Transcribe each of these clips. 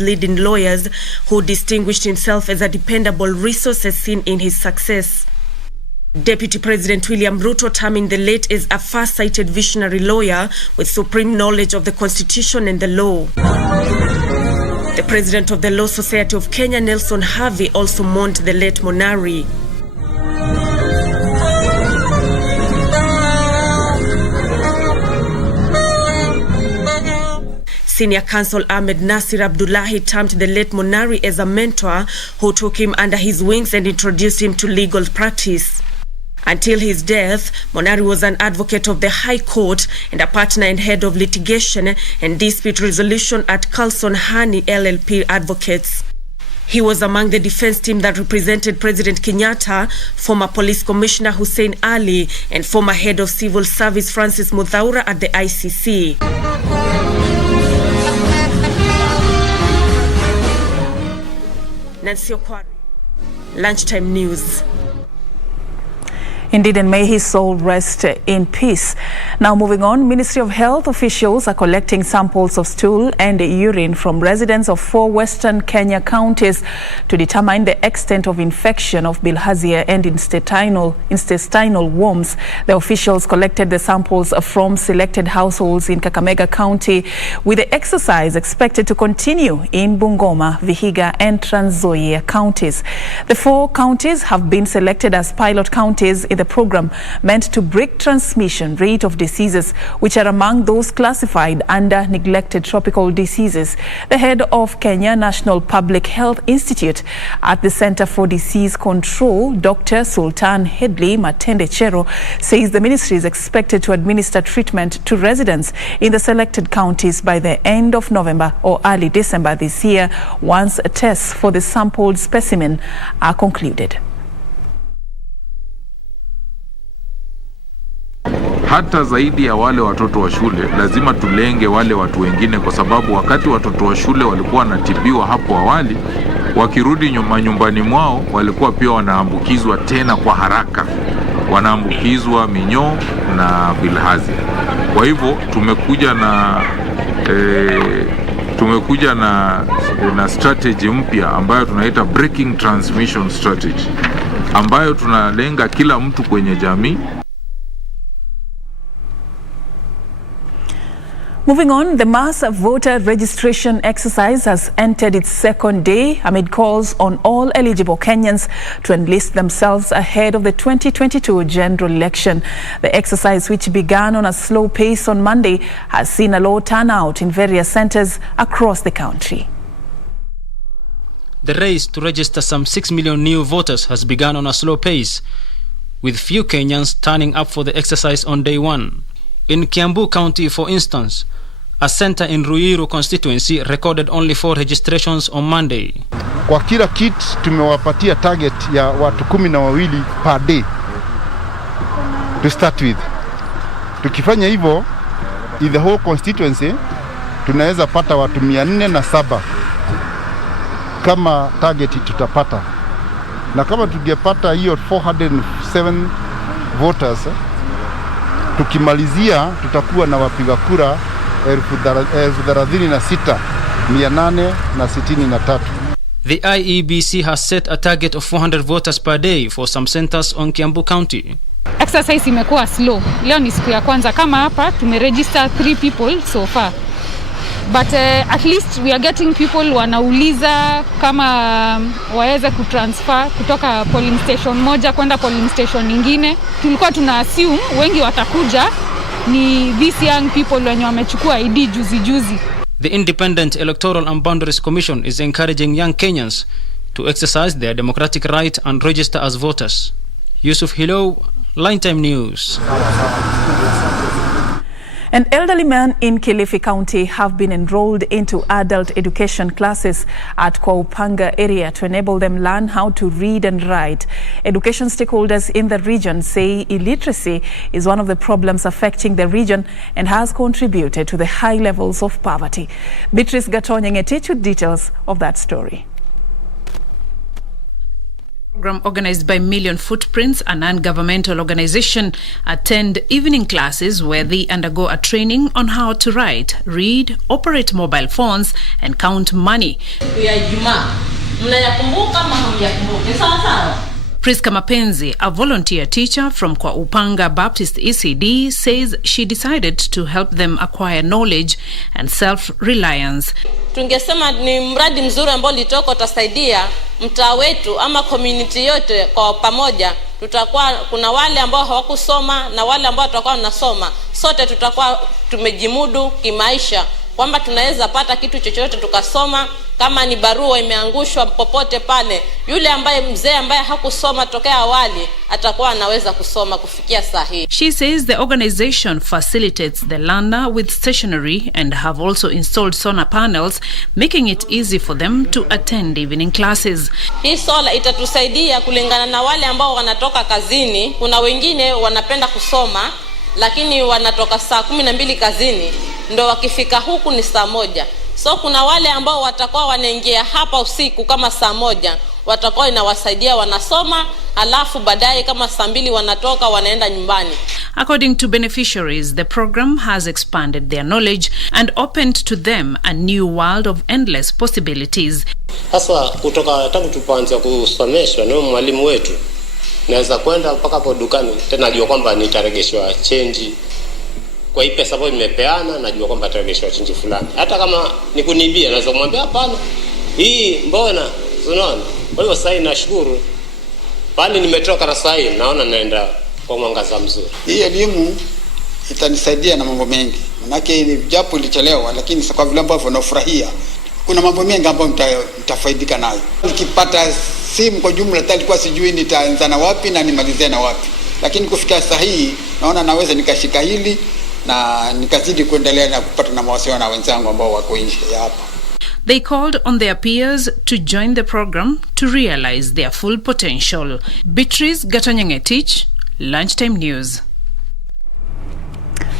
leading lawyers, who distinguished himself as a dependable resource as seen in his success. Deputy President William Ruto terming the late as a far-sighted visionary lawyer with supreme knowledge of the Constitution and the law. The President of the Law Society of Kenya, Nelson Harvey, also mourned the late Monari. Senior Counsel Ahmed Nasir Abdullahi termed the late Monari as a mentor who took him under his wings and introduced him to legal practice. Until his death, Monari was an advocate of the High Court and a partner and head of litigation and dispute resolution at Carlson Hani LLP Advocates. He was among the defense team that represented President Kenyatta, former Police Commissioner Hussein Ali, and former head of Civil Service Francis Muthaura at the ICC. Nancy Okwari, Lunchtime News. Indeed, and may his soul rest in peace. Now moving on, Ministry of Health officials are collecting samples of stool and urine from residents of 4 Western Kenya counties to determine the extent of infection of bilharzia and intestinal worms. The officials collected the samples from selected households in Kakamega County, with the exercise expected to continue in Bungoma, Vihiga and Trans Nzoia counties. The 4 counties have been selected as pilot counties in the program meant to break transmission rate of diseases which are among those classified under neglected tropical diseases. The head of Kenya National Public Health Institute at the Center for Disease Control, Dr. Sultan Hedley Matende Chero, says the ministry is expected to administer treatment to residents in the selected counties by the end of November or early December this year, once tests for the sampled specimen are concluded. Hata zaidi ya wale watoto wa shule, lazima tulenge wale watu wengine, kwa sababu wakati watoto wa shule walikuwa wanatibiwa hapo awali, wakirudi nyumbani mwao walikuwa pia wanaambukizwa tena kwa haraka. Wanaambukizwa minyoo na bilharzia. Kwa hivyo tumekuja na strategy mpya ambayo tunaita breaking transmission strategy, ambayo tunalenga kila mtu kwenye jamii. Moving on, the mass voter registration exercise has entered its second day amid calls on all eligible Kenyans to enlist themselves ahead of the 2022 general election. The exercise, which began on a slow pace on Monday, has seen a low turnout in various centers across the country. The race to register some 6 million new voters has begun on a slow pace, with few Kenyans turning up for the exercise on day one. In Kiambu County, for instance, a center in Ruiru constituency recorded only 4 registrations on Monday. Kwa kila kit tumewapatia target ya watu 12 per day to start with. Tukifanya hivyo, in the whole constituency tunaweza pata watu 407 kama target tutapata. Na kama tungepata hiyo 407 voters, tukimalizia tutakuwa na wapiga kura 36,863. The IEBC has set a target of 400 voters per day for some centers on Kiambu County. Exercise imekuwa slow. Leo ni siku ya kwanza, kama hapa tumeregister 3 people so far. But at least we are getting people wanauliza kama waweze kutransfer kutoka polling station moja kwenda polling station nyingine. Tulikuwa tuna assume wengi watakuja ni these young people wenye wamechukua ID juzi. The Independent Electoral and Boundaries Commission is encouraging young Kenyans to exercise their democratic right and register as voters. Yusuf Hilo, Lunchtime News. An elderly man in Kilifi County have been enrolled into adult education classes at Kwaupanga area to enable them learn how to read and write. Education stakeholders in the region say illiteracy is one of the problems affecting the region and has contributed to the high levels of poverty. Beatrice Gatonyenge with details of that story. program organized by Million Footprints, a non-governmental organization, attend evening classes where they undergo a training on how to write, read, operate mobile phones, and count money. Priska Mapenzi, a volunteer teacher from Kwa Upanga Baptist ECD, says she decided to help them acquire knowledge and self-reliance. Tungesema ni mradi mzuri ambao litoko utasaidia mtaa wetu ama community yote kwa pamoja. Tutakuwa kuna wale ambao hawakusoma na wale ambao tutakuwa wanasoma. Sote tutakuwa tumejimudu kimaisha kwamba tunaweza pata kitu chochote tukasoma. Kama ni barua imeangushwa popote pale, yule ambaye mzee ambaye hakusoma tokea awali atakuwa anaweza kusoma kufikia sahihi. She says the organization facilitates the learner with stationery and have also installed solar panels, making it easy for them to attend evening classes. Hii sola itatusaidia kulingana na wale ambao wanatoka kazini. Kuna wengine wanapenda kusoma lakini wanatoka saa 12 kazini, ndo wakifika huku ni saa 1. So kuna wale ambao watakuwa wanaingia hapa usiku kama saa 1, watakuwa inawasaidia wanasoma, alafu baadaye kama saa 2 wanatoka wanaenda nyumbani. According to beneficiaries, the program has expanded their knowledge and opened to them a new world of endless possibilities. Hasa kutoka tangu tupoanza kusomeshwa na mwalimu wetu, naweza kwenda mpaka hapo dukani tena najua kwamba nitaregeshwa change. Kwa hii pesa ambayo nimepeana najua kwamba nitaregeshwa change fulani. Hata kama nikunibia naweza kumwambia hapana. Hii mbona? Unaona? Kwa hiyo sasa nashukuru. Pale nimetoka na sasa naona naenda kwa mwangaza mzuri. Hii elimu itanisaidia na mambo mengi. Manake ili japo ilichelewa lakini sasa kwa vile ambavyo nafurahia kuna mambo mengi ambayo mtafaidika nayo. Nikipata simu kwa jumla nilikuwa sijui nitaanza na wapi na nimalizie na wapi. Lakini kufikia sasa hii naona naweza nikashika hili na nikazidi kuendelea na kupata na mawasiliano na wenzangu ambao wako nje ya hapa. They called on their peers to join the program to realize their full potential. Beatrice Gatanyangetich, Lunchtime News.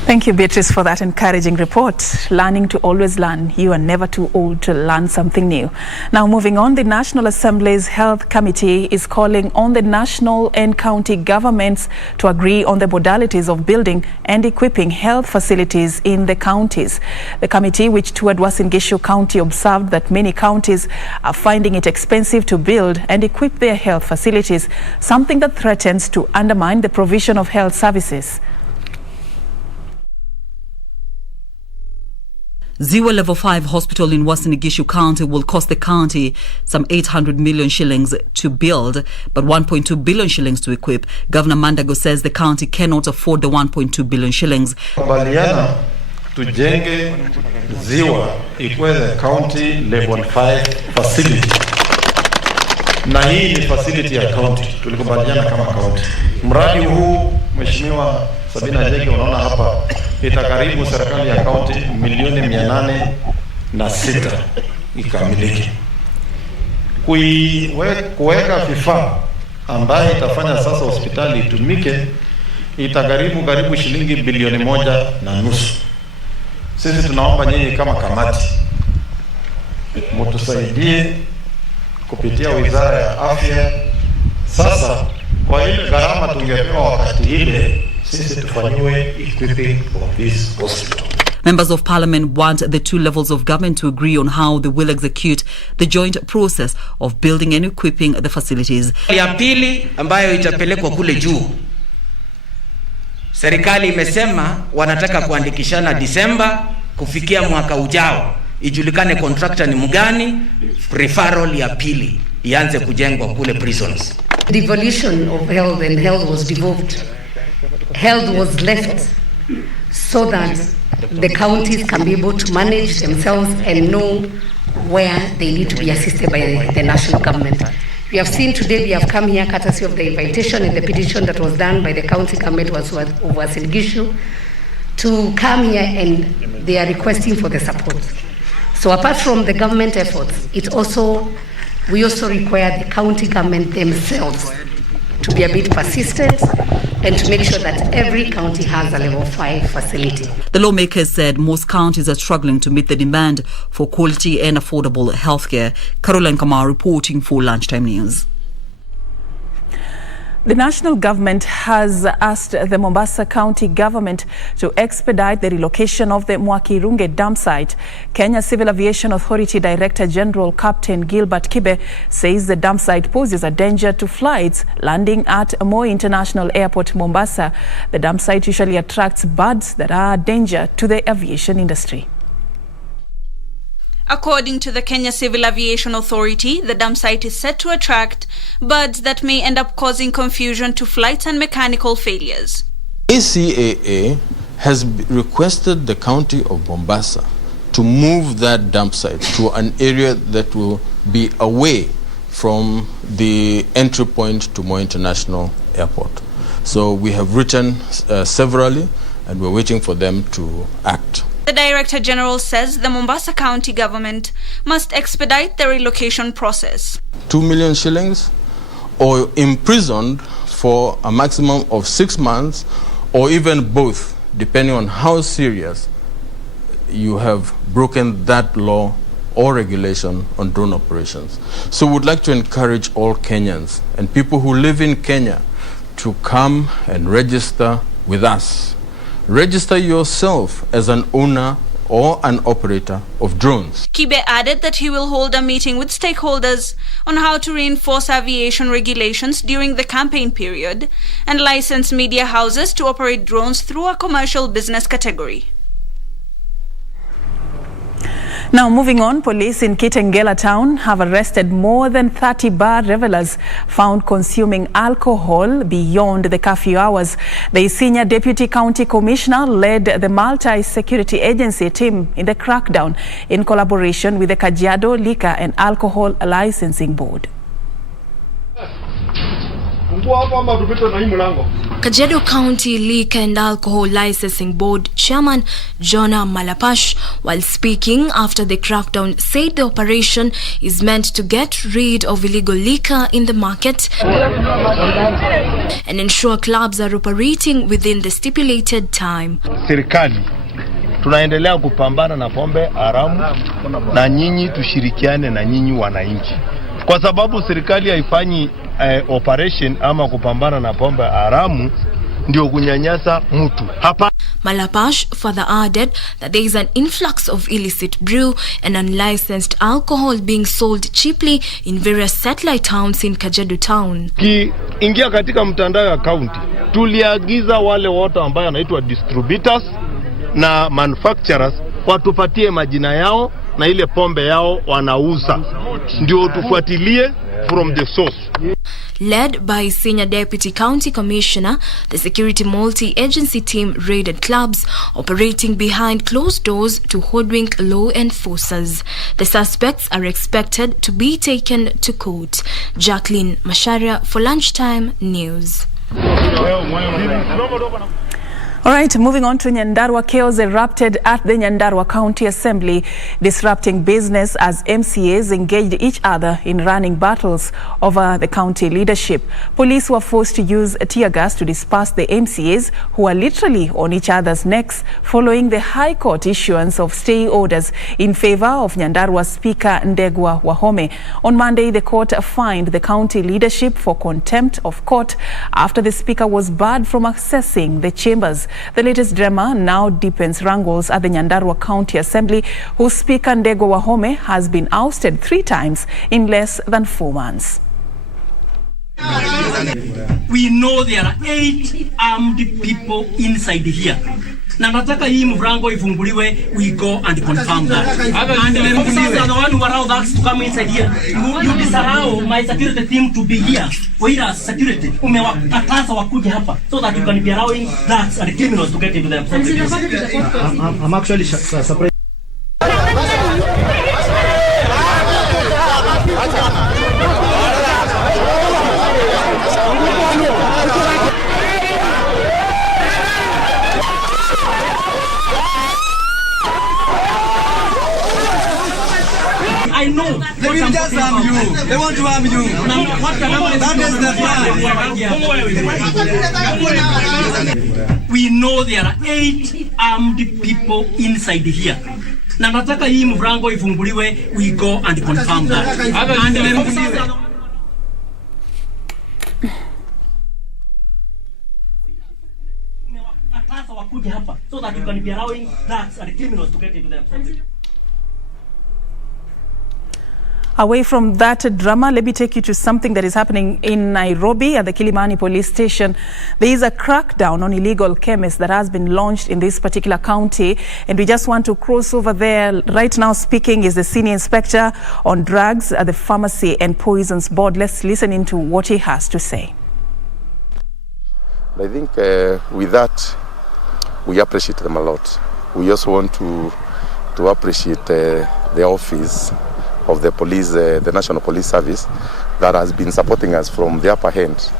Thank you, Beatrice, for that encouraging report. Learning to always learn. You are never too old to learn something new. Now, moving on, the National Assembly's Health Committee is calling on the national and county governments to agree on the modalities of building and equipping health facilities in the counties. The committee, which toured Uasin Gishu County, observed that many counties are finding it expensive to build and equip their health facilities, something that threatens to undermine the provision of health services. Ziwa Level 5 Hospital in Uasin Gishu County will cost the county some 800 million shillings to build, but 1.2 billion shillings to equip. Governor Mandago says the county cannot afford the 1.2 billion shillings. Kubaliana tujenge Ziwa ikuwe the county level 5 facility. Na hii ni facility ya county. Tulikubaliana kama county. Mradi huu Mheshimiwa Sabina Jege unaona hapa itakaribu serikali ya county milioni 806 ikamiliki. Kuweka vifaa ambayo itafanya sasa hospitali itumike karibu shilingi bilioni 1.5. Sisi tunaomba nyinyi kama kamati mtusaidie kupitia Wizara ya Afya. Sasa kwa ile gharama tungepewa wakati ile sisi tufanyiwe equipping of this hospital. Members of Parliament want the two levels of government to agree on how they will execute the joint process of building and equipping the facilities. Ya pili ambayo itapelekwa kule juu, serikali imesema wanataka kuandikishana Disemba kufikia mwaka ujao, ijulikane contractor ni mgani, referral ya pili ianze kujengwa kule prisons. Devolution of health and health was devolved. Health was left so that the counties can be able to manage themselves and know where they need to be assisted by the national government. We have seen today, we have come here courtesy of the invitation and the petition that was done by the county government of Uasin Gishu to come here, and they are requesting for the support. So apart from the government efforts, we also require the county government themselves to be a bit persistent and to make sure that every county has a level 5 facility. The lawmakers said most counties are struggling to meet the demand for quality and affordable healthcare. Caroline Kamar reporting for Lunchtime News. The national government has asked the Mombasa County government to expedite the relocation of the Mwakirunge dump site. Kenya Civil Aviation Authority Director General Captain Gilbert Kibe says the dump site poses a danger to flights landing at Moi International Airport, Mombasa. The dump site usually attracts birds that are a danger to the aviation industry. According to the Kenya Civil Aviation Authority, the dump site is set to attract birds that may end up causing confusion to flights and mechanical failures. ACAA has requested the county of Mombasa to move that dump site to an area that will be away from the entry point to Moi International Airport. So we have written severally and we're waiting for them to act. The Director General says the Mombasa County government must expedite the relocation process. 2 million shillings or imprisoned for a maximum of 6 months or even both, depending on how serious you have broken that law or regulation on drone operations. So we'd like to encourage all Kenyans and people who live in Kenya to come and register with us. Register yourself as an owner or an operator of drones. Kibe added that he will hold a meeting with stakeholders on how to reinforce aviation regulations during the campaign period and license media houses to operate drones through a commercial business category. Now moving on, police in Kitengela town have arrested more than 30 bar revelers found consuming alcohol beyond the curfew hours. The senior deputy county commissioner led the multi-security agency team in the crackdown in collaboration with the Kajiado Liquor and Alcohol Licensing Board. Kajiado County Liquor and Alcohol Licensing Board Chairman Jonah Malapash, while speaking after the crackdown, said the operation is meant to get rid of illegal liquor in the market and ensure clubs are operating within the stipulated time. Serikali tunaendelea kupambana na pombe haramu na nyinyi tushirikiane na nyinyi wananchi. Kwa sababu serikali haifanyi operation ama kupambana na pombe haramu ndio kunyanyasa mtu. Hapa Malapash further added that there is an influx of illicit brew and unlicensed alcohol being sold cheaply in various satellite towns in Kajiado town. Ingia katika mtandao ya county, tuliagiza wale wote ambao wanaitwa distributors na manufacturers watupatie majina yao na ile pombe yao wanauza, ndio tufuatilie from the source. Led by Senior Deputy County Commissioner, the security multi-agency team raided clubs operating behind closed doors to hoodwink law enforcers. The suspects are expected to be taken to court. Jacqueline Malaria for Lunchtime News. All right, moving on to Nyandarua. Chaos erupted at the Nyandarua County Assembly, disrupting business as MCAs engaged each other in running battles over the county leadership. Police were forced to use tear gas to disperse the MCAs, who are literally on each other's necks, following the High Court issuance of stay orders in favor of Nyandarua Speaker Ndegwa Wahome. On Monday, the court fined the county leadership for contempt of court after the speaker was barred from accessing the chambers. The latest drama now deepens wrangles at the Nyandarua County Assembly, whose Speaker Ndegwa Wahome has been ousted 3 times in less than 4 months. We know there are 8 armed people inside here. Na nataka hii mvrango ifunguliwe, we go and confirm that. And the officers are the one who allow us to come inside here. You disallow my security team to be here. Where security umewakataza wakuje hapa so that you can be allowing drugs and criminals to get into the assembly. I'm actually surprised. I know. They will just harm you. They want to harm you. That is the plan. We know there are 8 armed people inside here. Na nataka hii mvrango ifunguliwe, we go and confirm that. And the officers are the one who allow us to come inside here. You disallow my security team to be here. Where security umewakataza wakuje hapa so that you can be allowing drugs and criminals to get into the assembly. I know. What can happen? All right, moving on to Nyandarua. Chaos erupted at the Nyandarua County Assembly, disrupting business as MCAs engaged each other in running battles over the county leadership. Police were forced to use tear gas to disperse the MCAs, who are literally on each other's necks, following the High Court issuance of stay orders in favor of Nyandarua Speaker Ndegwa Wahome. On Monday, the court fined the county leadership for contempt of court after the speaker was barred from accessing the chambers. The latest drama now deepens wrangles at the Nyandarua County Assembly, whose Speaker Ndegwa Wahome has been ousted 3 times in less than 4 months. that you can be allowing drugs and criminals to get into their property. Away from that drama, let me take you to something that is happening in Nairobi at the Kilimani police station. There is a crackdown on illegal chemists that has been launched in this particular county, and we just want to cross over there. Right now speaking is the senior inspector on drugs at the Pharmacy and Poisons Board. Let's listen into what he has to say. I think with that, we appreciate them a lot. We also want to appreciate the office of the police, the National Police Service, that has been supporting us from the upper hand.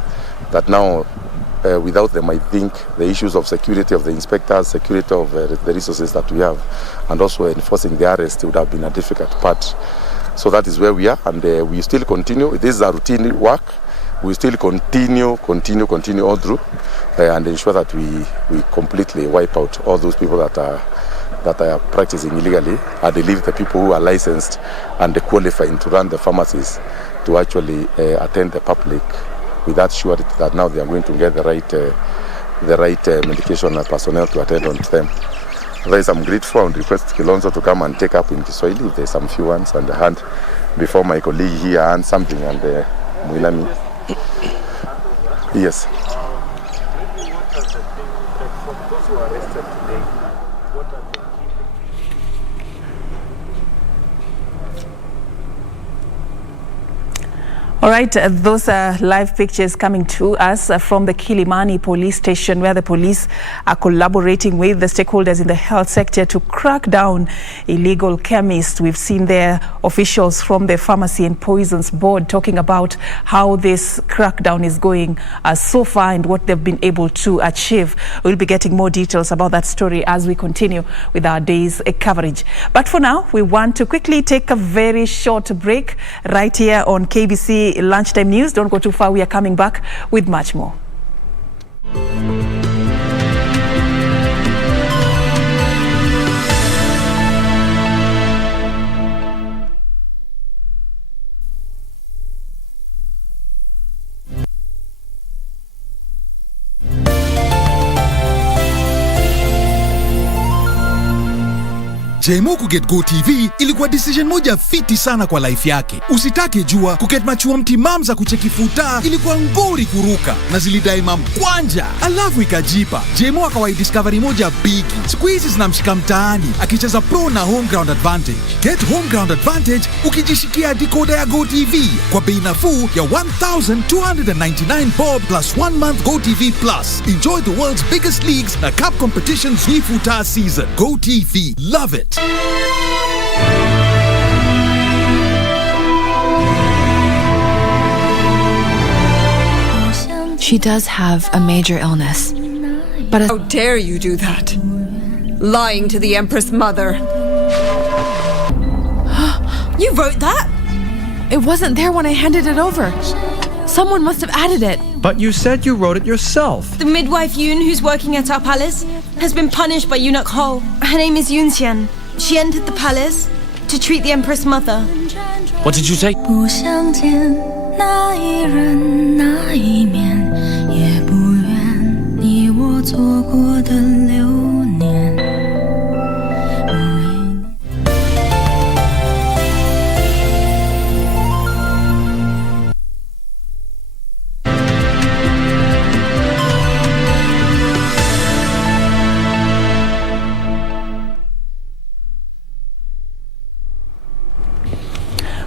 That now, without them, I think the issues of security of the inspectors, security of the resources that we have, and also enforcing the arrest would have been a difficult part. So that is where we are, and we still continue. This is a routine work. We still continue all through, and ensure that we completely wipe out all those people that are practicing illegally, and they leave the people who are licensed and qualified to run the pharmacies to actually attend the public with that surety that now they are going to get the right medication and personnel to attend on them. Otherwise, I'm grateful and request Kilonzo to come and take up in Kiswahili if there's some few ones on the hand before my colleague here and something and Muilami. Yes. All right, those are live pictures coming to us from the Kilimani police station, where the police are collaborating with the stakeholders in the health sector to crack down illegal chemists. We've seen there officials from the Pharmacy and Poisons Board talking about how this crackdown is going so far and what they've been able to achieve. We'll be getting more details about that story as we continue with our day's coverage. But for now, we want to quickly take a very short break right here on KBC Lunchtime News. Don't go too far. We are coming back with much more. Jemo kuget Go TV ilikuwa decision moja fiti sana kwa life yake. Usitake jua kuget machua mtimam za kucheki futa ilikuwa ngori kuruka na zilidai mamkwanja. Alafu ikajipa Jemo akawai discovery moja bigi. Siku hizi zinamshika mtaani akicheza pro na home ground advantage. Get home ground advantage ukijishikia decoder ya Go TV kwa bei nafuu ya 1,299 bob plus 1 month Go TV Plus. Enjoy the world's biggest leagues na cup competitions hii futa season. Go TV, love it. She does have a major illness, but how dare you do that? Lying to the Empress Mother. You wrote that? It wasn't there when I handed it over. Someone must have added it. But you said you wrote it yourself. The midwife Yoon, who's working at our palace, has been punished by Eunuch Ho. Her name is Yoon Xian. She entered the palace to treat the Empress Mother. What did you say?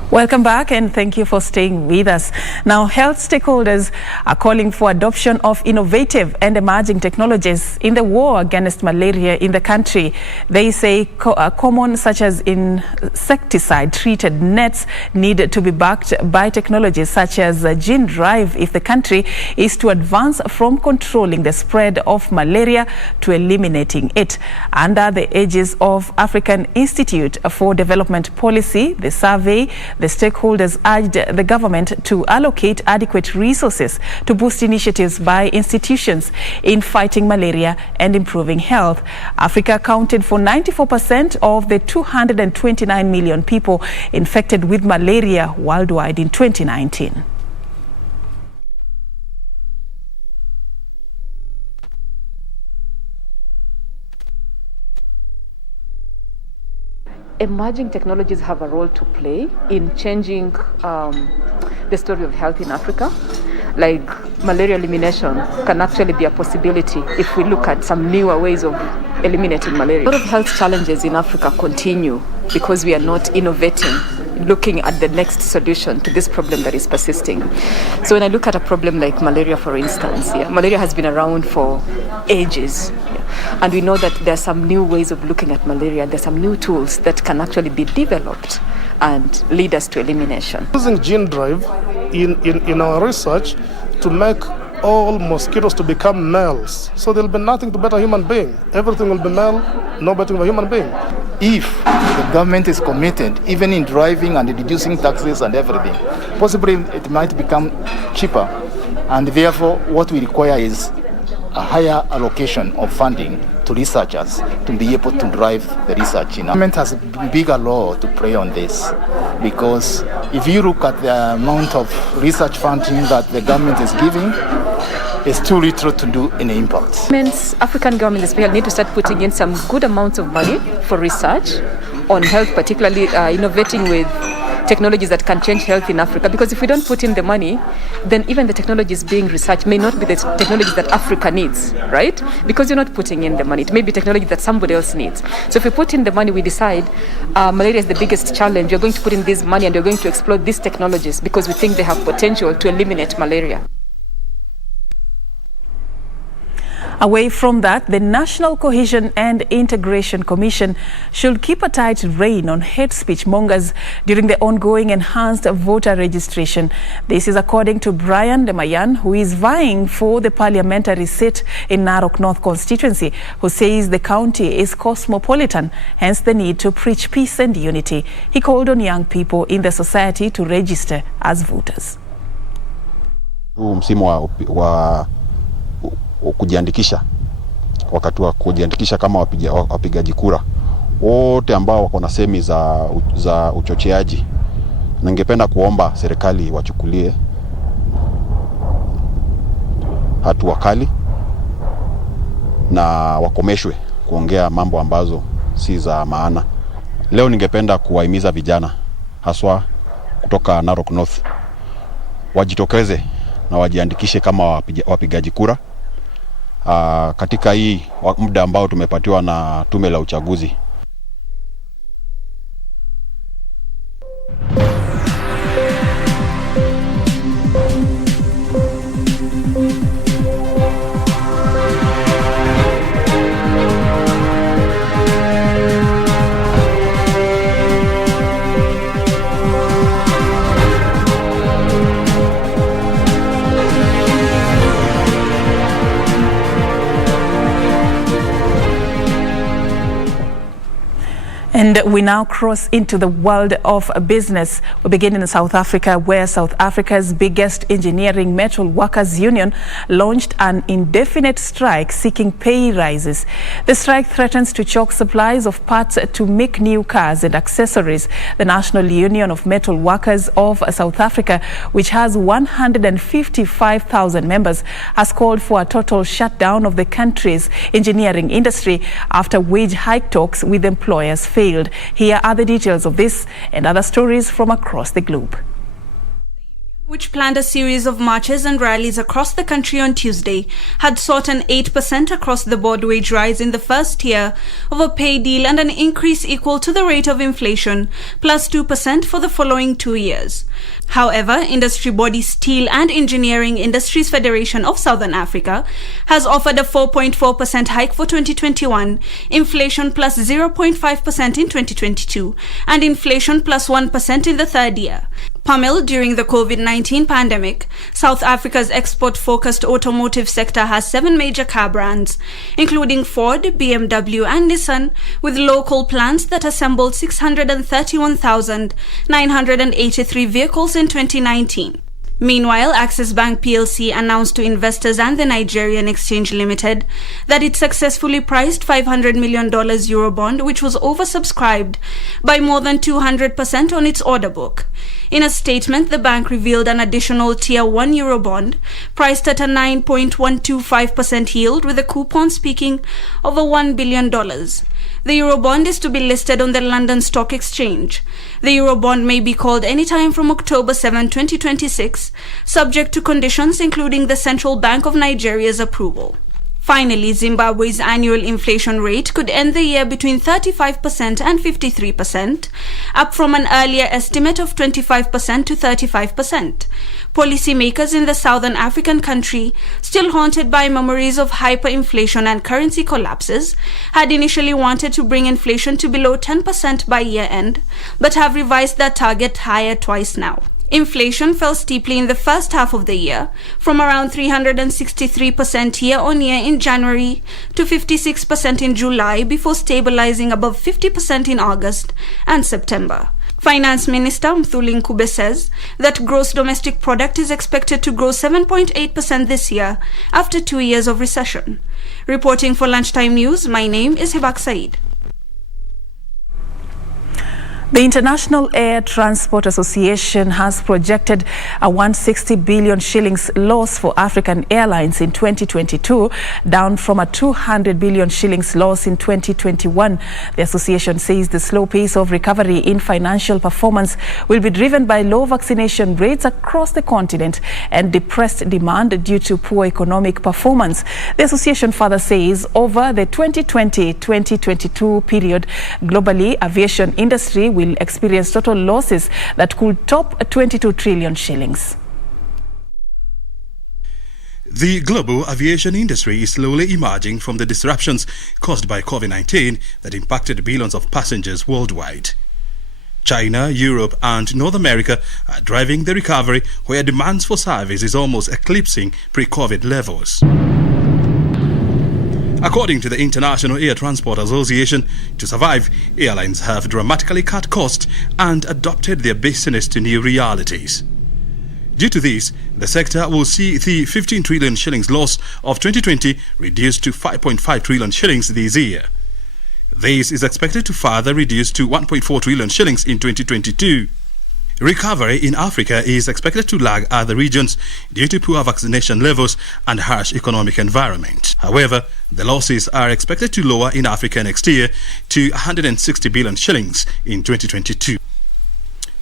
Welcome back and thank you for staying with us. Now, health stakeholders are calling for adoption of innovative and emerging technologies in the war against malaria in the country. They say common such as insecticide-treated nets need to be backed by technologies such as gene drive if the country is to advance from controlling the spread of malaria to eliminating it. Under the aegis of African Institute for Development Policy, the survey, the stakeholders urged the government to allocate adequate resources to boost initiatives by institutions in fighting malaria and improving health. Africa accounted for 94% of the 229 million people infected with malaria worldwide in 2019. emerging technologies have a role to play in changing the story of health in Africa. Like malaria elimination can actually be a possibility if we look at some newer ways of eliminating malaria. A lot of health challenges in Africa continue because we are not innovating, looking at the next solution to this problem that is persisting. So when I look at a problem like malaria, for instance, malaria has been around for ages. And we know that there are some new ways of looking at malaria. There are some new tools that can actually be developed and lead us to elimination. Using gene drive in our research to make all mosquitoes to become males. So there'll be nothing to better a human being. Everything will be male, no bettering of a human being. If the government is committed, even in driving and reducing taxes and everything, possibly it might become cheaper. And therefore, what we require is a higher allocation of funding to researchers to be able to drive the research. The government has a bigger role to play on this, because if you look at the amount of research funding that the government is giving, it's too little to do any impact. African governments especially need to start putting in some good amounts of money for research on health, particularly innovating with technologies that can change health in Africa, because if we don't put in the money, then even the technologies being researched may not be the technologies that Africa needs, right? Because you're not putting in the money. It may be technology that somebody else needs. So if we put in the money, we decide malaria is the biggest challenge. We're going to put in this money and we're going to explore these technologies because we think they have potential to eliminate malaria. Away from that, the National Cohesion and Integration Commission should keep a tight rein on hate speech mongers during the ongoing enhanced voter registration. This is according to Brian Demayan, who is vying for the parliamentary seat in Narok North constituency, who says the county is cosmopolitan, hence the need to preach peace and unity. He called on young people in the society to register as voters. Msimu wa kujiandikisha, wakati wa kujiandikisha kama wapigaji kura wote ambao wako na semi za uchocheaji, ningependa kuomba serikali wachukulie hatua kali na wakomeshwe kuongea mambo ambazo si za maana. Leo ningependa kuwahimiza vijana haswa kutoka Narok North wajitokeze na wajiandikishe kama wapigaji kura katika hii muda ambao tumepatiwa na tume la uchaguzi. And we now cross into the world of business. We begin in South Africa, where South Africa's biggest engineering metal workers union launched an indefinite strike seeking pay rises. The strike threatens to choke supplies of parts to make new cars and accessories. The National Union of Metal Workers of South Africa, which has 155,000 members, has called for a total shutdown of the country's engineering industry after wage hike talks with employers failed. Here are the details of this and other stories from across the globe. Which planned a series of marches and rallies across the country on Tuesday, had sought an 8% across-the-board wage rise in the first year of a pay deal and an increase equal to the rate of inflation, plus 2% for the following 2 years. However, industry body Steel and Engineering Industries Federation of Southern Africa has offered a 4.4% hike for 2021, inflation plus 0.5% in 2022, and inflation plus 1% in the third year. Pamela, during the COVID-19 pandemic, South Africa's export-focused automotive sector has 7 major car brands, including Ford, BMW and Nissan, with local plants that assembled 631,983 vehicles in 2019. Meanwhile, Access Bank PLC announced to investors and the Nigerian Exchange Limited that it successfully priced $500 million Eurobond, which was oversubscribed by more than 200% on its order book. In a statement, the bank revealed an additional Tier 1 Eurobond priced at a 9.125% yield with a coupon speaking of $1 billion. The Eurobond is to be listed on the London Stock Exchange. The Eurobond may be called anytime from October 7, 2026, subject to conditions including the Central Bank of Nigeria's approval. Finally, Zimbabwe's annual inflation rate could end the year between 35% and 53%, up from an earlier estimate of 25% to 35%. Policymakers in the southern African country, still haunted by memories of hyperinflation and currency collapses, had initially wanted to bring inflation to below 10% by year-end, but have revised that target higher twice now. Inflation fell steeply in the first half of the year, from around 363% year-on-year in January to 56% in July, before stabilizing above 50% in August and September. Finance Minister Mthuli Ncube says that gross domestic product is expected to grow 7.8% this year after 2 years of recession. Reporting for Lunchtime News, my name is Hibak Said. The International Air Transport Association has projected a 160 billion shillings loss for African airlines in 2022, down from a 200 billion shillings loss in 2021. The association says the slow pace of recovery in financial performance will be driven by low vaccination rates across the continent and depressed demand due to poor economic performance. The association further says over the 2020-2022 period, globally, aviation industry will experience total losses that could top 22 trillion shillings. The global aviation industry is slowly emerging from the disruptions caused by COVID-19 that impacted billions of passengers worldwide. China, Europe and North America are driving the recovery, where demands for service is almost eclipsing pre-COVID levels. According to the International Air Transport Association, to survive, airlines have dramatically cut costs and adopted their business to new realities. Due to this, the sector will see the 15 trillion shillings loss of 2020 reduced to 5.5 trillion shillings this year. This is expected to further reduce to 1.4 trillion shillings in 2022. Recovery in Africa is expected to lag other regions due to poor vaccination levels and harsh economic environment. However, the losses are expected to lower in Africa next year to 160 billion shillings in 2022.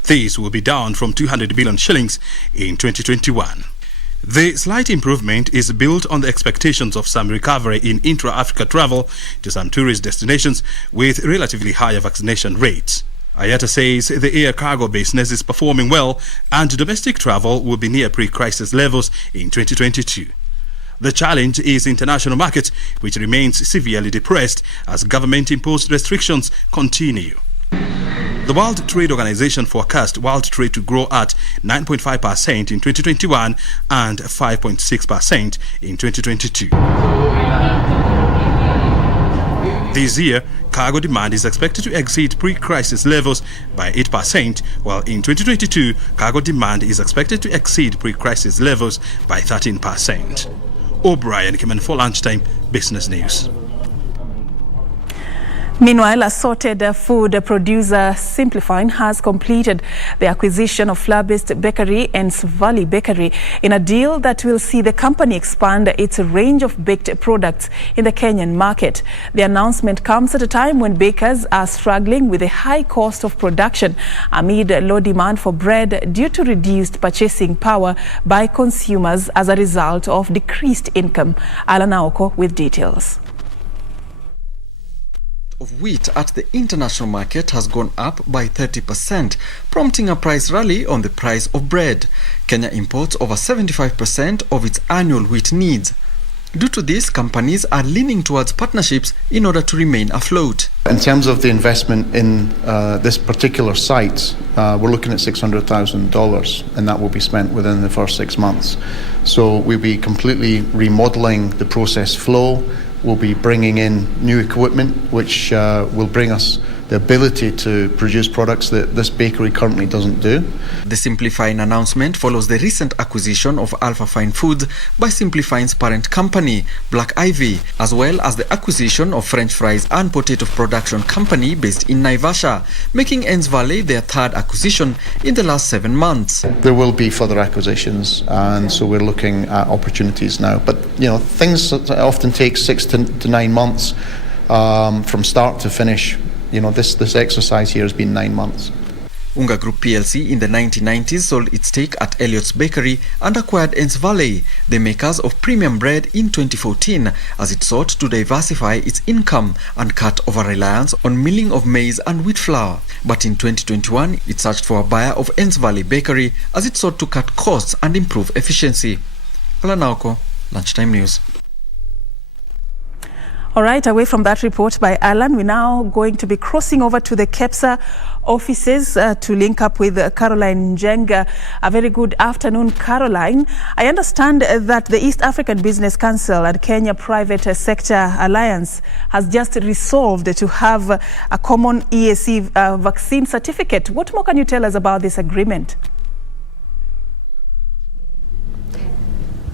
This will be down from 200 billion shillings in 2021. The slight improvement is built on the expectations of some recovery in intra-Africa travel to some tourist destinations with relatively higher vaccination rates. IATA says the air cargo business is performing well and domestic travel will be near pre-crisis levels in 2022. The challenge is international market, which remains severely depressed as government-imposed restrictions continue. The World Trade Organization forecast world trade to grow at 9.5% in 2021 and 5.6% in 2022. This year, cargo demand is expected to exceed pre-crisis levels by 8%, while in 2022, cargo demand is expected to exceed pre-crisis levels by 13%. O'Brien came in for Lunchtime Business News. Meanwhile, assorted food producer SimpliFine has completed the acquisition of Flour-Based Bakery and Valley Bakery in a deal that will see the company expand its range of baked products in the Kenyan market. The announcement comes at a time when bakers are struggling with the high cost of production amid low demand for bread due to reduced purchasing power by consumers as a result of decreased income. Alan Aoko with details. Of wheat at the international market has gone up by 30%, prompting a price rally on the price of bread. Kenya imports over 75% of its annual wheat needs. Due to this, companies are leaning towards partnerships in order to remain afloat. In terms of the investment in this particular site, we're looking at $600,000, and that will be spent within the first 6 months. So we'll be completely remodeling the process flow. We'll be bringing in new equipment, which will bring us the ability to produce products that this bakery currently doesn't do. The SimpliFine announcement follows the recent acquisition of Alpha Fine Foods by SimpliFine's parent company, Black Ivy, as well as the acquisition of French fries and potato production company based in Naivasha, making Ends Valley their third acquisition in the last 7 months. There will be further acquisitions, and so we're looking at opportunities now. But, you know, things often take 6 to 9 months from start to finish. You know, this exercise here has been 9 months. Unga Group PLC in the 1990s sold its stake at Elliott's Bakery and acquired Ents Valley, the makers of premium bread, in 2014 as it sought to diversify its income and cut over-reliance on milling of maize and wheat flour. But in 2021, it searched for a buyer of Ents Valley Bakery as it sought to cut costs and improve efficiency. Alanauko, Lunchtime News. All right, away from that report by Alan, we're now going to be crossing over to the KEPSA offices to link up with Caroline Njenga. A very good afternoon, Caroline. I understand that the East African Business Council and Kenya Private Sector Alliance has just resolved to have a common EAC vaccine certificate. What more can you tell us about this agreement?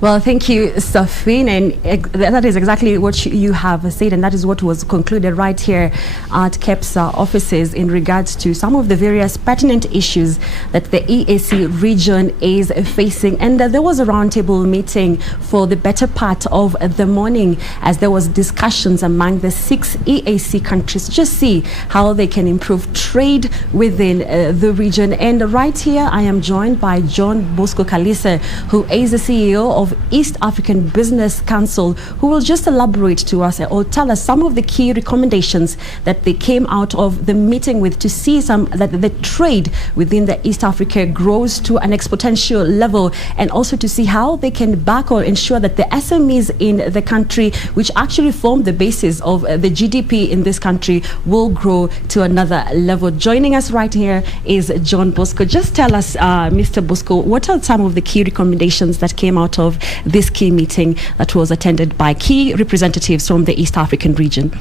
Well, thank you, Serfine, and that is exactly what you have said, and that is what was concluded right here at KEPSA offices in regards to some of the various pertinent issues that the EAC region is facing. And there was a roundtable meeting for the better part of the morning as there was discussions among the 6 EAC countries to just see how they can improve trade within the region. And right here, I am joined by John Bosco Kalise, who is the CEO of East African Business Council, who will just elaborate to us or tell us some of the key recommendations that they came out of the meeting with to see that the trade within the East Africa grows to an exponential level, and also to see how they can back or ensure that the SMEs in the country, which actually form the basis of the GDP in this country, will grow to another level. Joining us right here is John Bosco. Just tell us, Mr. Bosco, what are some of the key recommendations that came out of this key meeting that was attended by key representatives from the East African region?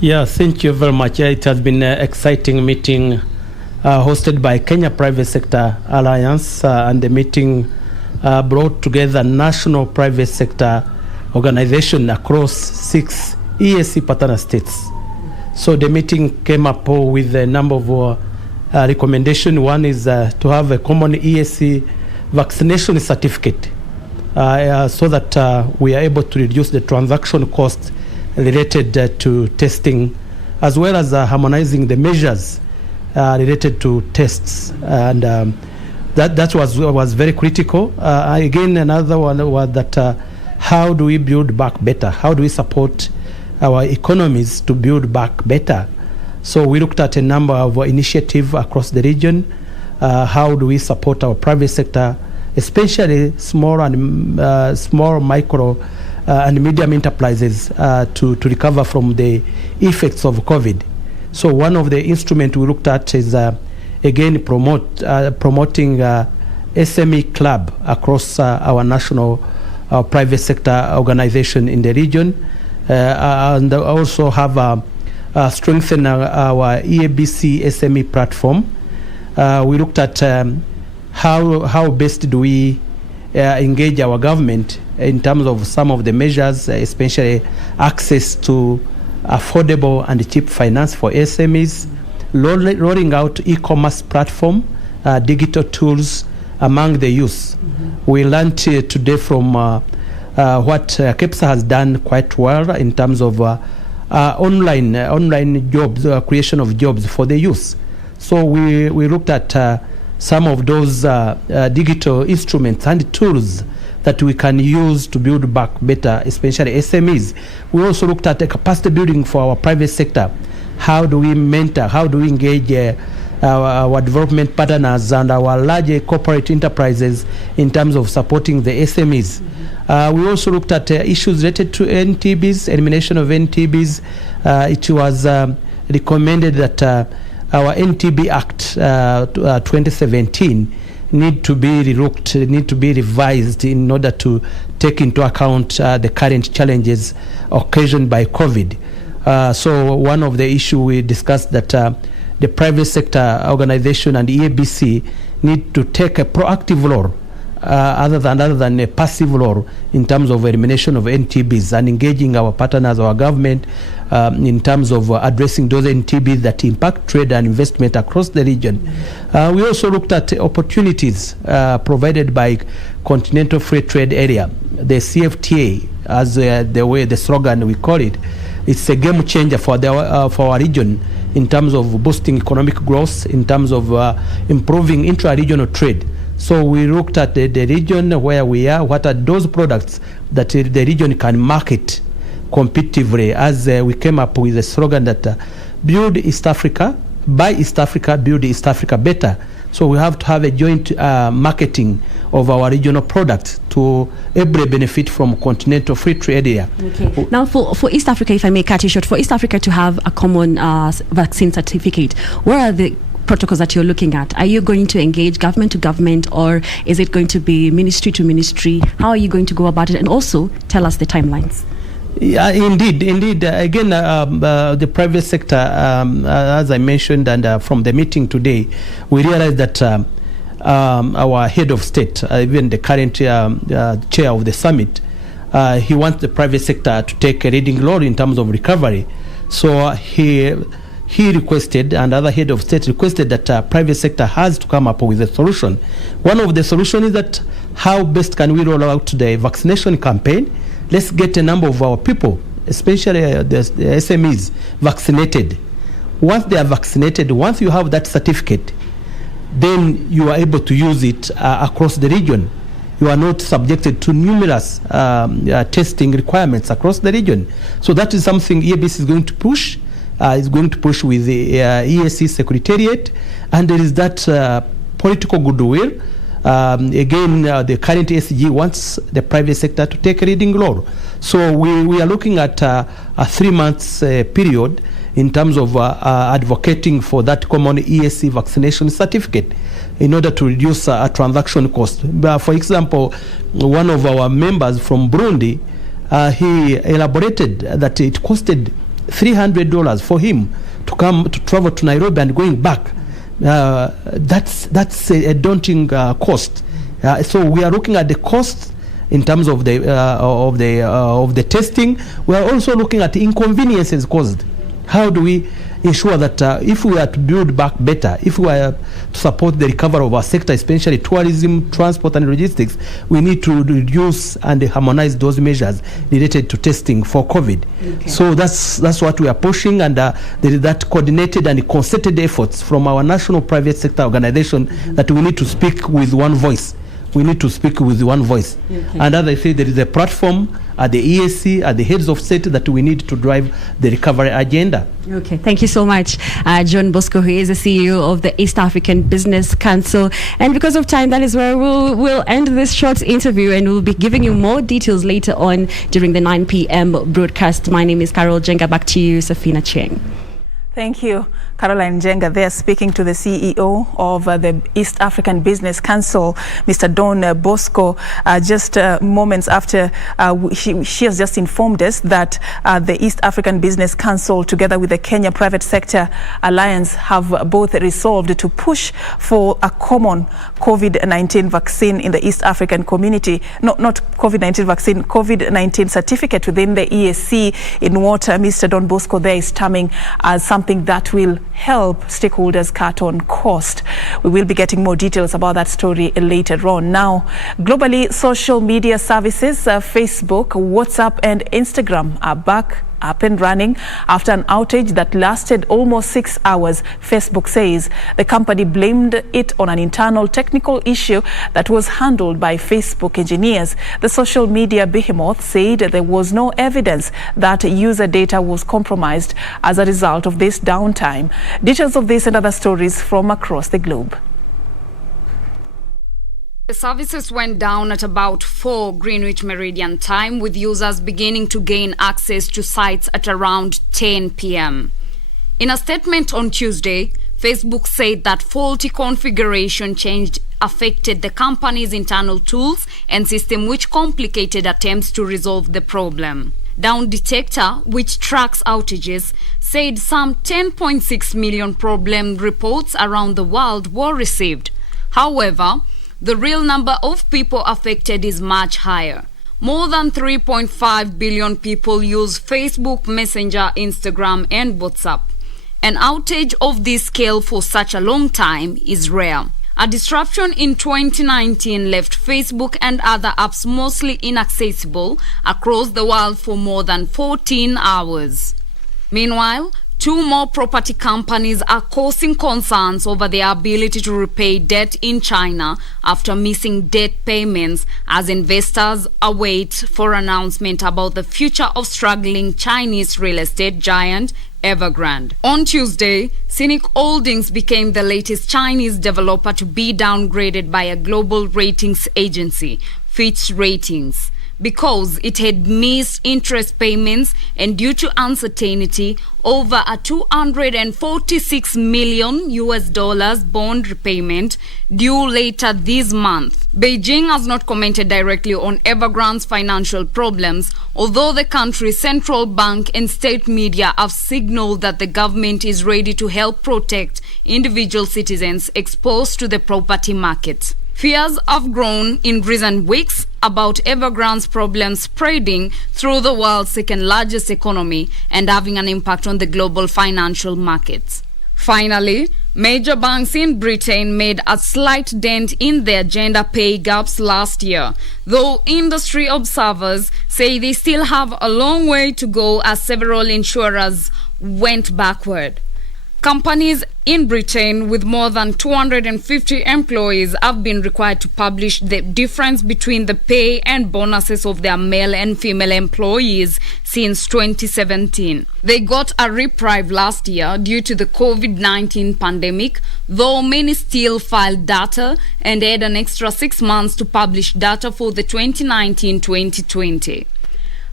Yeah, thank you very much. It has been an exciting meeting hosted by Kenya Private Sector Alliance, and the meeting brought together national private sector organization across 6 EAC partner states. So the meeting came up with a number of recommendations. One is to have a common EAC vaccination certificate, so that we are able to reduce the transaction costs related to testing, as well as harmonizing the measures related to tests. And that was very critical. Again, another one was that how do we build back better? How do we support our economies to build back better? So we looked at a number of initiatives across the region. How do we support our private sector, especially small, micro, and medium enterprises to recover from the effects of COVID. So one of the instruments we looked at is, again, promoting SME club across our national private sector organization in the region, and also have strengthen our EABC SME platform. We looked at how best do we engage our government in terms of some of the measures, especially access to affordable and cheap finance for SMEs, rolling out e-commerce platform, digital tools among the youth. We learned today from what KEPSA has done quite well in terms of online jobs, creation of jobs for the youth. So we looked at some of those digital instruments and tools that we can use to build back better, especially SMEs. We also looked at the capacity building for our private sector. How do we mentor, how do we engage our development partners and our large corporate enterprises in terms of supporting the SMEs? We also looked at issues related to NTBs, elimination of NTBs. It was recommended that our NTB Act 2017 need to be relooked, need to be revised in order to take into account the current challenges occasioned by COVID. So one of the issues we discussed that the private sector organization and EABC need to take a proactive role other than a passive role in terms of elimination of NTBs and engaging our partners, our government, in terms of addressing those NTBs that impact trade and investment across the region. We also looked at opportunities provided by Continental Free Trade Area, the CFTA, as the slogan we call it, It's a game changer for our region in terms of boosting economic growth, in terms of improving intra-regional trade. So we looked at the region where we are, what are those products that the region can market competitively, as we came up with a slogan that build East Africa, buy East Africa, build East Africa better. So we have to have a joint marketing of our regional products to every benefit from continental free trade area. Okay. Now for East Africa, if I may cut you short, for East Africa to have a common vaccine certificate, where are the protocols that you're looking at? Are you going to engage government to government, or is it going to be ministry to ministry? How are you going to go about it? And also tell us the timelines. Yeah, indeed. Again, the private sector, as I mentioned, and from the meeting today, we realized that our head of state, even the current chair of the summit, he wants the private sector to take a leading role in terms of recovery. So he requested, and other head of state requested, that private sector has to come up with a solution. One of the solutions is that how best can we roll out the vaccination campaign? Let's get a number of our people, especially the SMEs, vaccinated. Once they are vaccinated, once you have that certificate, then you are able to use it across the region. You are not subjected to numerous testing requirements across the region. So that is something EABC is going to push. Is going to push with the EAC Secretariat, and there is that political goodwill. Again, the current SG wants the private sector to take a leading role. So we are looking at a 3 months period in terms of advocating for that common EAC vaccination certificate in order to reduce transaction cost. For example, one of our members from Burundi, he elaborated that it costed $300 for him to travel to Nairobi and going back. That's a daunting cost. So we are looking at the cost in terms of the testing. We are also looking at the inconveniences caused. How do we ensure that if we are to build back better, if we are to support the recovery of our sector, especially tourism, transport and logistics, we need to reduce and harmonize those measures related to testing for COVID. Okay. So that's what we are pushing, and there is that coordinated and concerted efforts from our national private sector organization that we need to speak with one voice. We need to speak with one voice. Okay. And as I say, there is a platform at the EAC, at the heads of state, that we need to drive the recovery agenda. Okay, thank you so much, John Bosco, who is the CEO of the East African Business Council. And because of time, that is where we'll end this short interview, and we'll be giving you more details later on during the 9 p.m. broadcast. My name is Carol Jenga. Back to you, Serfine Achieng. Thank you, Caroline Jenga. There speaking to the CEO of the East African Business Council, Mr. Don Bosco, just moments after she has just informed us that the East African Business Council, together with the Kenya Private Sector Alliance, have both resolved to push for a common COVID-19 vaccine in the East African community. Not COVID-19 vaccine, COVID-19 certificate within the EAC, in what Mr. Don Bosco there is terming as something that will help stakeholders cut on cost. We will be getting more details about that story later on. Now, globally, social media services, Facebook, WhatsApp and Instagram are back up and running after an outage that lasted almost 6 hours. Facebook says the company blamed it on an internal technical issue that was handled by Facebook engineers. The social media behemoth said there was no evidence that user data was compromised as a result of this downtime. Details of this and other stories from across the globe. The services went down at about 4 Greenwich Meridian time, with users beginning to gain access to sites at around 10 p.m. In a statement on Tuesday, Facebook said that faulty configuration change affected the company's internal tools and system, which complicated attempts to resolve the problem. Down Detector, which tracks outages, said some 10.6 million problem reports around the world were received. However, the real number of people affected is much higher. More than 3.5 billion people use Facebook, Messenger, Instagram and WhatsApp. An outage of this scale for such a long time is rare. A disruption in 2019 left Facebook and other apps mostly inaccessible across the world for more than 14 hours. Meanwhile, 2 more property companies are causing concerns over their ability to repay debt in China after missing debt payments as investors await for announcement about the future of struggling Chinese real estate giant Evergrande. On Tuesday, Scenic Holdings became the latest Chinese developer to be downgraded by a global ratings agency, Fitch Ratings, because it had missed interest payments and due to uncertainty over a $246 million bond repayment due later this month. Beijing has not commented directly on Evergrande's financial problems, although the country's central bank and state media have signaled that the government is ready to help protect individual citizens exposed to the property market. Fears have grown in recent weeks about Evergrande's problems spreading through the world's second largest economy and having an impact on the global financial markets. Finally, major banks in Britain made a slight dent in their gender pay gaps last year, though industry observers say they still have a long way to go as several insurers went backward. Companies in Britain with more than 250 employees have been required to publish the difference between the pay and bonuses of their male and female employees since 2017. They got a reprieve last year due to the COVID-19 pandemic, though many still filed data and had an extra 6 months to publish data for the 2019-2020.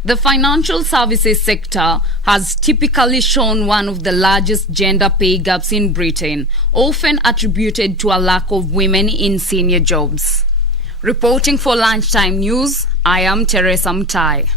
The financial services sector has typically shown one of the largest gender pay gaps in Britain, often attributed to a lack of women in senior jobs. Reporting for Lunchtime News, I am Teresa Mtai.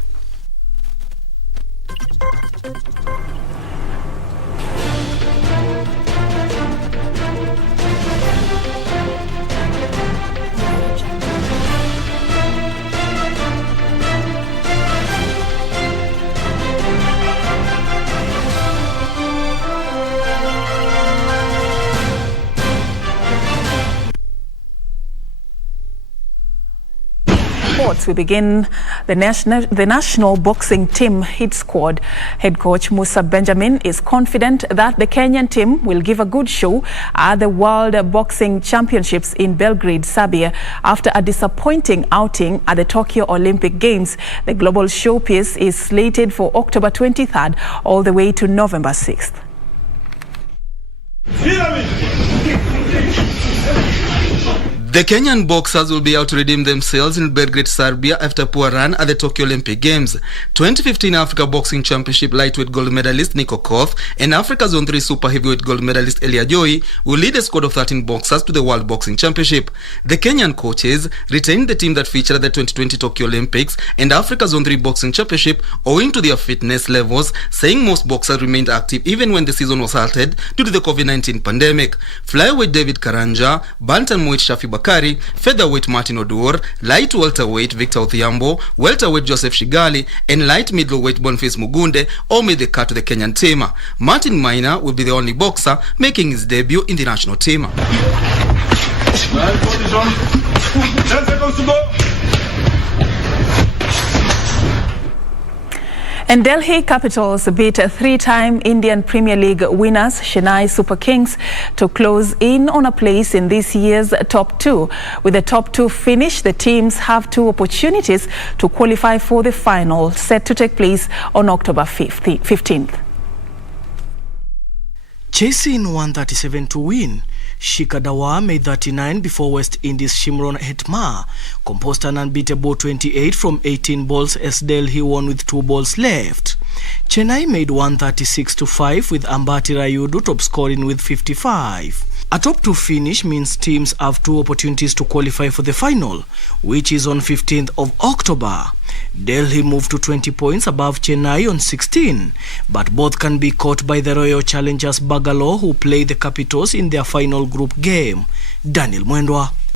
We begin the national boxing team hit squad. Head coach Musa Benjamin is confident that the Kenyan team will give a good show at the World Boxing Championships in Belgrade, Serbia, after a disappointing outing at the Tokyo Olympic Games. The global showpiece is slated for October 23rd all the way to November 6th. The Kenyan boxers will be out to redeem themselves in Belgrade, Serbia after a poor run at the Tokyo Olympic Games. 2015 Africa Boxing Championship lightweight gold medalist Nico Koth and Africa Zone 3 super heavyweight gold medalist Elia Joy will lead a squad of 13 boxers to the World Boxing Championship. The Kenyan coaches retained the team that featured at the 2020 Tokyo Olympics and Africa Zone 3 Boxing Championship owing to their fitness levels, saying most boxers remained active even when the season was halted due to the COVID-19 pandemic. Flyweight David Karanja, bantamweight Shafi Bakari, featherweight Martin Odur, light welterweight Victor Odhiambo, welterweight Joseph Shigali, and light middleweight Boniface Mugunde all made the cut to the Kenyan team. Martin Maina will be the only boxer making his debut in the national team. 10 seconds to go. And Delhi Capitals beat 3-time Indian Premier League winners Chennai Super Kings to close in on a place in this year's top 2. With the top 2 finish, the teams have 2 opportunities to qualify for the final, set to take place on October 15th. Chasing 137 to win, Shikhar Dhawan made 39 before West Indies' Shimron Hetmar composed an unbeatable 28 from 18 balls as Delhi won with 2 balls left. Chennai made 136 to 5 with Ambati Rayudu top scoring with 55. A top 2 finish means teams have 2 opportunities to qualify for the final, which is on 15th of October. Delhi moved to 20 points above Chennai on 16, but both can be caught by the Royal Challengers Bangalore, who play the Capitals in their final group game. Daniel Mwendwa.